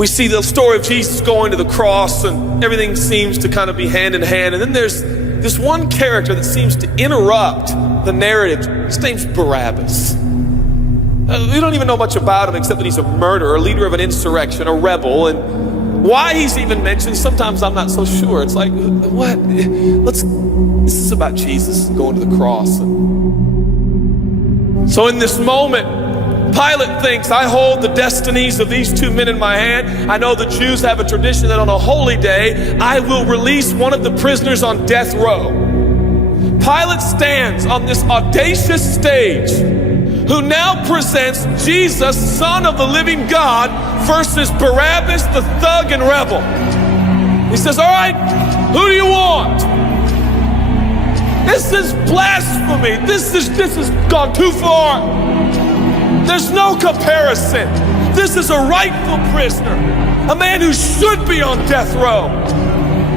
We see the story of Jesus going to the cross, and everything seems to kind of be hand in hand. And then there's this one character that seems to interrupt the narrative. His name's Barabbas. We don't even know much about him except that he's a murderer, a leader of an insurrection, a rebel. And why he's even mentioned, sometimes I'm not so sure. It's like, what? This is about Jesus going to the cross. So in this moment, Pilate thinks, I hold the destinies of these two men in my hand. I know the Jews have a tradition that on a holy day, I will release one of the prisoners on death row. Pilate stands on this audacious stage, who now presents Jesus, Son of the living God, versus Barabbas, the thug and rebel. He says, all right, who do you want? This is blasphemy. This has gone too far. There's no comparison. This is a rightful prisoner, a man who should be on death row.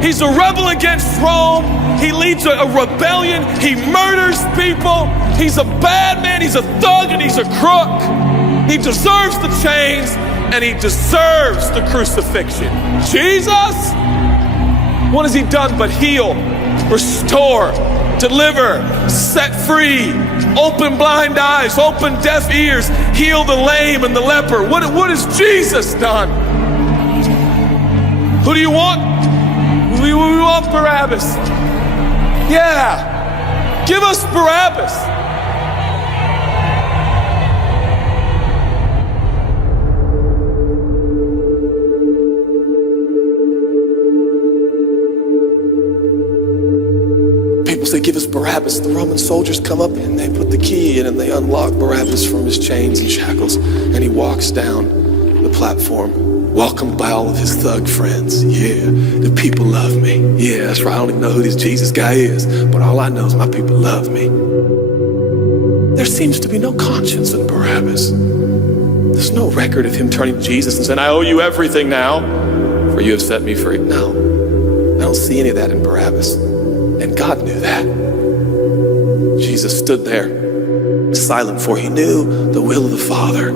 He's a rebel against Rome. He leads a rebellion. He murders people. He's a bad man. He's a thug and he's a crook. He deserves the chains and he deserves the crucifixion. Jesus, what has he done but heal, restore, deliver, set free, open blind eyes, open deaf ears, heal the lame and the leper? What has Jesus done? Who do you want? We want Barabbas. Yeah, give us Barabbas. They give us Barabbas. The Roman soldiers come up and they put the key in and they unlock Barabbas from his chains and shackles, and he walks down the platform, welcomed by all of his thug friends. Yeah, the people love me. Yeah, that's right. I don't even know who this Jesus guy is, but all I know is my people love me. There seems to be no conscience in Barabbas. There's no record of him turning to Jesus and saying, I owe you everything now, for you have set me free. No, I don't see any of that in Barabbas. And God knew that. Jesus stood there, silent, for he knew the will of the Father.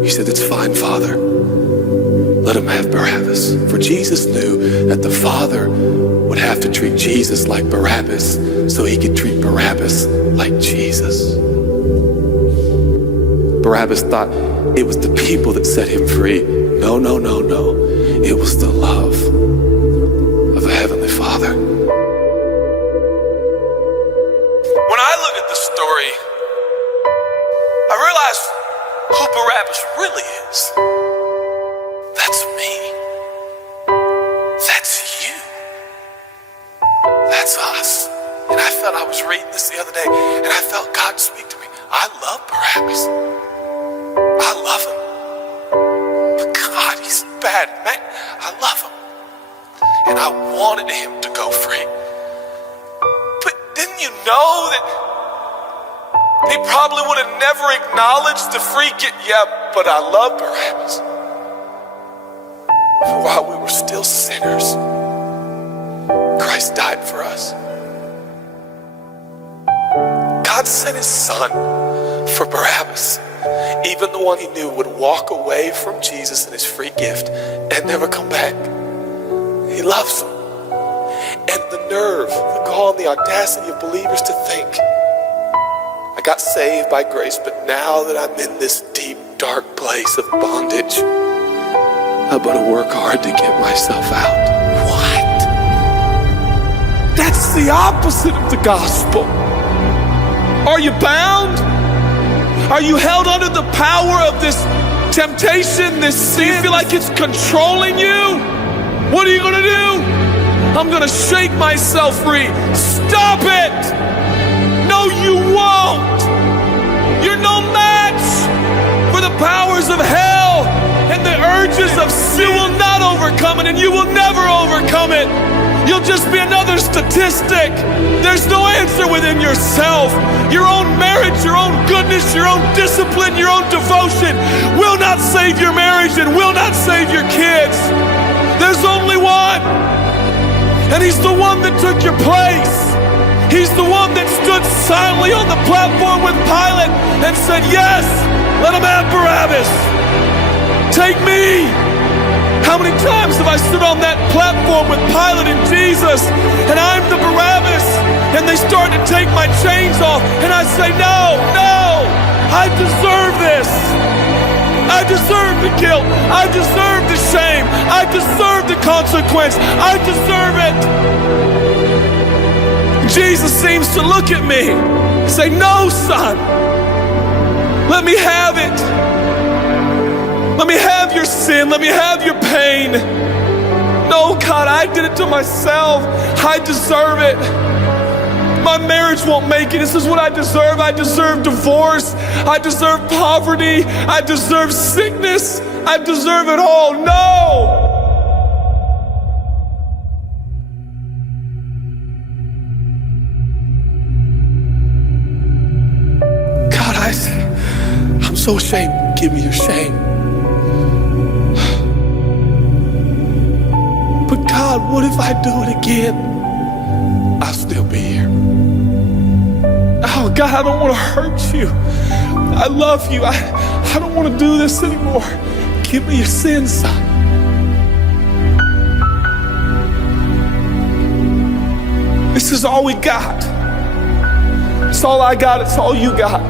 He said, it's fine, Father. Let him have Barabbas. For Jesus knew that the Father would have to treat Jesus like Barabbas so he could treat Barabbas like Jesus. Barabbas thought it was the people that set him free. No, no, no, no. It was the love of the Heavenly Father. When I look at the story, I realize who Barabbas really is. That's me. That's you. That's us. And I felt, I was reading this the other day, and I felt God speak to me. I love Barabbas. I love him. But God, he's bad, man. I love him. And I wanted him to go free. Didn't you know that he probably would have never acknowledged the free gift? Yeah, but I love Barabbas. For while we were still sinners, Christ died for us. God sent his son for Barabbas, even the one he knew would walk away from Jesus and his free gift and never come back. He loves him. And the nerve, the gall, and the audacity of believers to think, I got saved by grace, but now that I'm in this deep, dark place of bondage, I better work hard to get myself out. What? That's the opposite of the gospel. Are you bound? Are you held under the power of this temptation, this sin? You feel like it's controlling you? What are you going to do? I'm gonna shake myself free. Stop it! No, you won't! You're no match for the powers of hell, and the urges of sin will not overcome it, and you will never overcome it. You'll just be another statistic. There's no answer within yourself. Your own marriage, your own goodness, your own discipline, your own devotion will not save your marriage and will not save your kids. There's only one. And he's the one that took your place. He's the one that stood silently on the platform with Pilate and said, yes, let him have Barabbas. Take me. How many times have I stood on that platform with Pilate and Jesus, and I'm the Barabbas, and they start to take my chains off, and I say, no, I deserve this. I deserve the guilt. I deserve the shame. I deserve the consequence. I deserve it. Jesus seems to look at me and say, no, son, let me have it. Let me have your sin. Let me have your pain. No, God, I did it to myself. I deserve it. My marriage won't make it. This is what I deserve. I deserve divorce. I deserve poverty. I deserve sickness. I deserve it all. No! God, I'm so ashamed. Give me your shame. But God, what if I do it again? I'll still be here. Oh, God, I don't want to hurt you. I love you. I don't want to do this anymore. Give me your sins, son. This is all we got. It's all I got. It's all you got.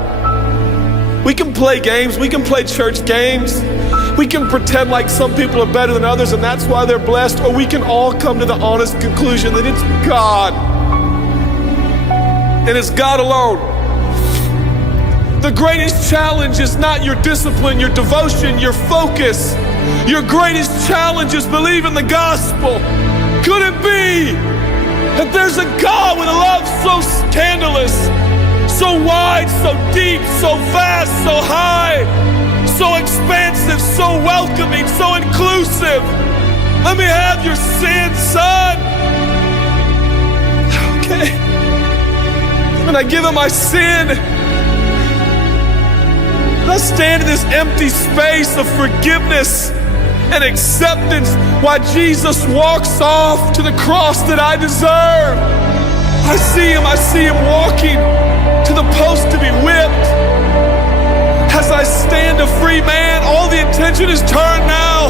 We can play games. We can play church games. We can pretend like some people are better than others and that's why they're blessed. Or we can all come to the honest conclusion that it's God. And it's God alone. The greatest challenge is not your discipline, your devotion, your focus. Your greatest challenge is believe in the gospel. Could it be that there's a God with a love so scandalous, so wide, so deep, so vast, so high, so expansive, so welcoming, so inclusive? Let me have your sin, son. Okay. And I give him my sin. And I stand in this empty space of forgiveness and acceptance while Jesus walks off to the cross that I deserve. I see him walking to the post to be whipped. As I stand a free man, all the attention is turned now.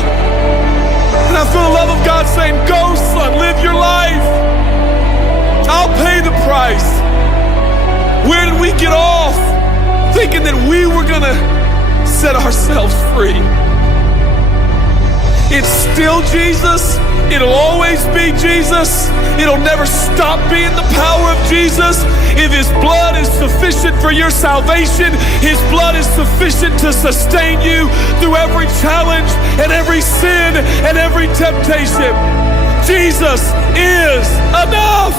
And I feel the love of God saying, go, son, live your life. I'll pay the price. Where did we get off thinking that we were gonna set ourselves free? It's still Jesus. It'll always be Jesus. It'll never stop being the power of Jesus. If his blood is sufficient for your salvation, his blood is sufficient to sustain you through every challenge and every sin and every temptation. Jesus is enough.